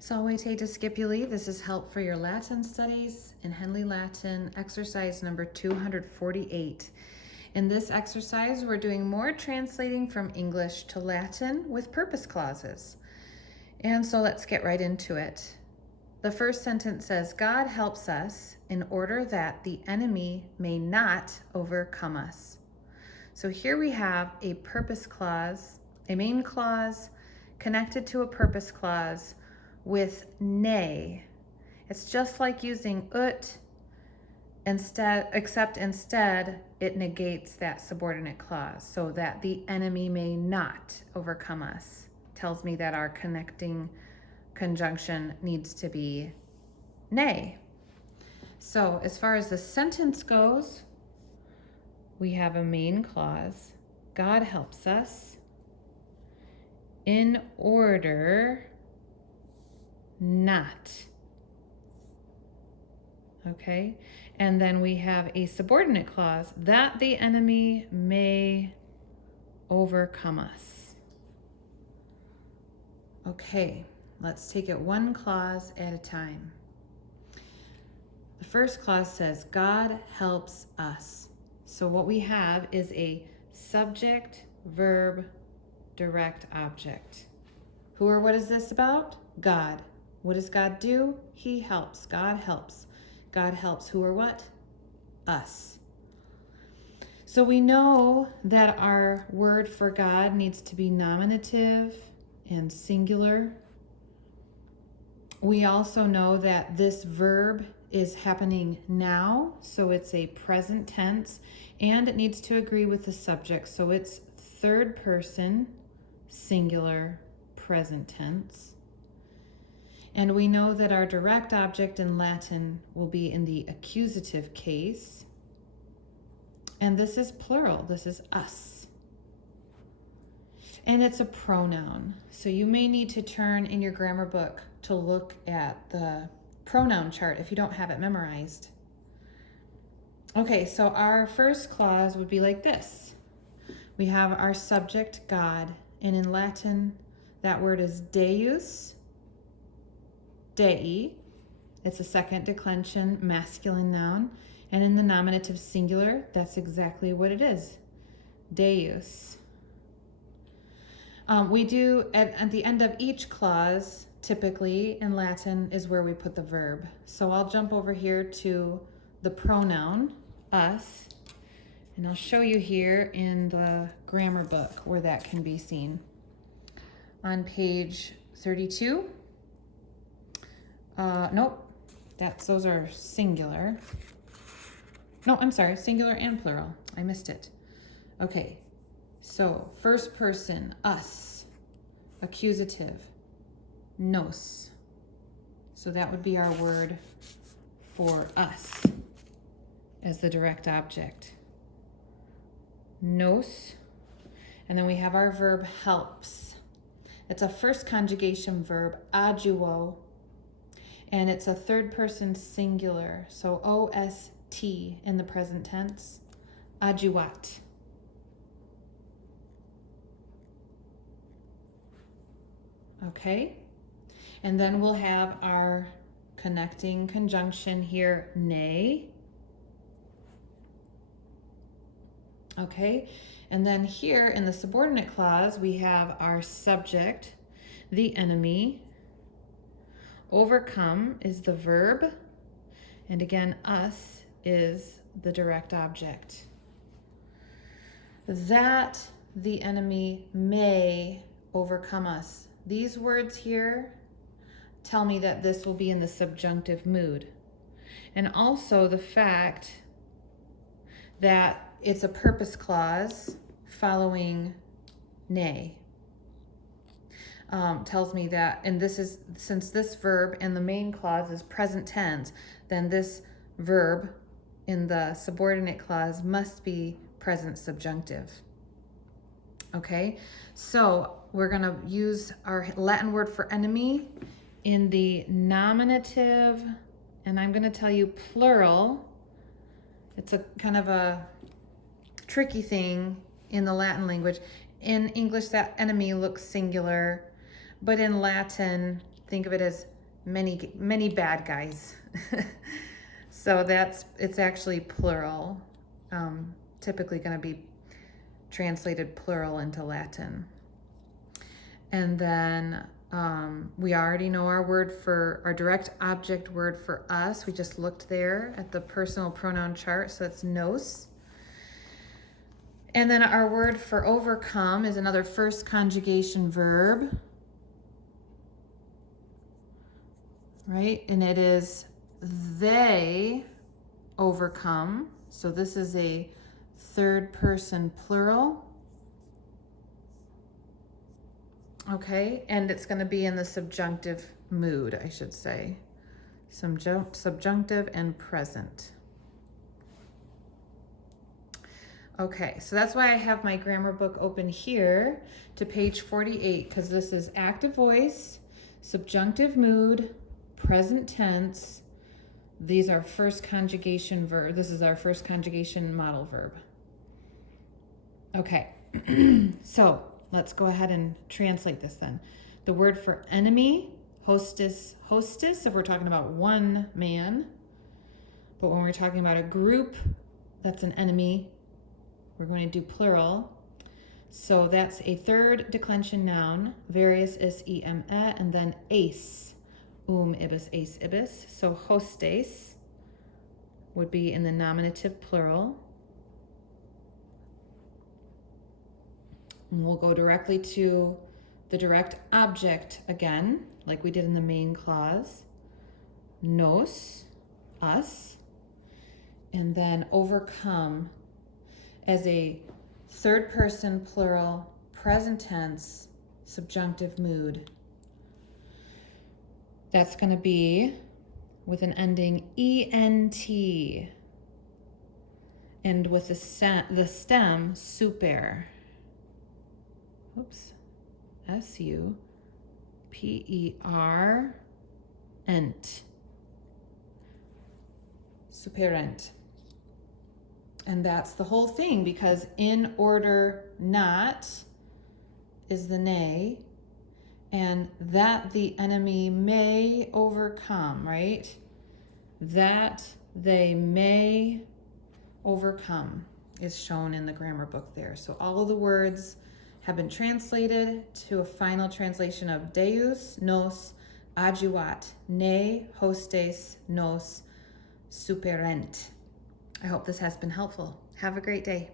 So I always hate to skip you leave. This is help for your Latin studies in Henle Latin, exercise number 248. In this exercise, we're doing more translating from English to Latin with purpose clauses. And so let's get right into it. The first sentence says, God helps us in order that the enemy may not overcome us. So here we have a purpose clause, a main clause connected to a purpose clause with nay. It's just like using ut except instead it negates that subordinate clause, so that the enemy may not overcome us. Tells me that our connecting conjunction needs to be nay. So as far as the sentence goes, we have a main clause. God helps us in order not. Okay, and then we have a subordinate clause, that the enemy may overcome us. Okay, let's take it one clause at a time. The first clause says, God helps us. So what we have is a subject, verb, direct object. Who or what is this about? God. What does God do? He helps. God helps. God helps who or what? Us. So we know that our word for God needs to be nominative and singular. We also know that this verb is happening now, so it's a present tense, and it needs to agree with the subject, so it's third person, singular, present tense. And we know that our direct object in Latin will be in the accusative case, and this is plural, this is us. And it's a pronoun, so you may need to turn in your grammar book to look at the pronoun chart if you don't have it memorized. Okay, so our first clause would be like this. We have our subject, God, and in Latin, that word is deus, dei. It's a second declension masculine noun, and in the nominative singular, that's exactly what it is, deus. We do, at the end of each clause, typically in Latin, is where we put the verb. So I'll jump over here to the pronoun, us, and I'll show you here in the grammar book where that can be seen. On page 32. Nope, those are singular. No, I'm sorry, singular and plural. I missed it. Okay, so first person, us, accusative, nos. So that would be our word for us as the direct object. Nos. And then we have our verb helps. It's a first conjugation verb, aduo, and it's a third person singular. So O-S-T in the present tense, aduat. Okay, and then we'll have our connecting conjunction here, nay. Okay, and then here in the subordinate clause, we have our subject, the enemy. Overcome is the verb, and again, us is the direct object. That the enemy may overcome us. These words here tell me that this will be in the subjunctive mood. And also the fact that it's a purpose clause following nay. Tells me that, and this is, since this verb and the main clause is present tense, then this verb in the subordinate clause must be present subjunctive. Okay, so we're going to use our Latin word for enemy in the nominative, and I'm going to tell you plural. It's a kind of a tricky thing in the Latin language. In English, that enemy looks singular, but in Latin, think of it as many bad guys. So it's actually plural, typically going to be translated plural into Latin. And then we already know our direct object word for us. We just looked there at the personal pronoun chart, so it's nos. And then our word for overcome is another first conjugation verb, right? And it is they overcome. So this is a third person plural. Okay, and it's going to be in the subjunctive mood, I should say. Subjunctive and present. Okay, so that's why I have my grammar book open here to page 48, because this is active voice, subjunctive mood, present tense. These are first conjugation verb. This is our first conjugation model verb. Okay, so let's go ahead and translate this then. The word for enemy, hostess, if we're talking about one man. But when we're talking about a group, that's an enemy. We're going to do plural. So that's a third declension noun, various sem, and then ace, ibis, ace, ibis. So hostes would be in the nominative plural. And we'll go directly to the direct object again, like we did in the main clause. Nos, us, and then overcome as a third person plural, present tense, subjunctive mood. That's going to be with an ending ENT and with the stem super. Oops, SUPER, ent. Superent. And that's the whole thing, because in order not is the nay, and that the enemy may overcome, right? That they may overcome is shown in the grammar book there. So all of the words have been translated to a final translation of Deus, nos, adjuvat, ne, hostes, nos, superent. I hope this has been helpful. Have a great day.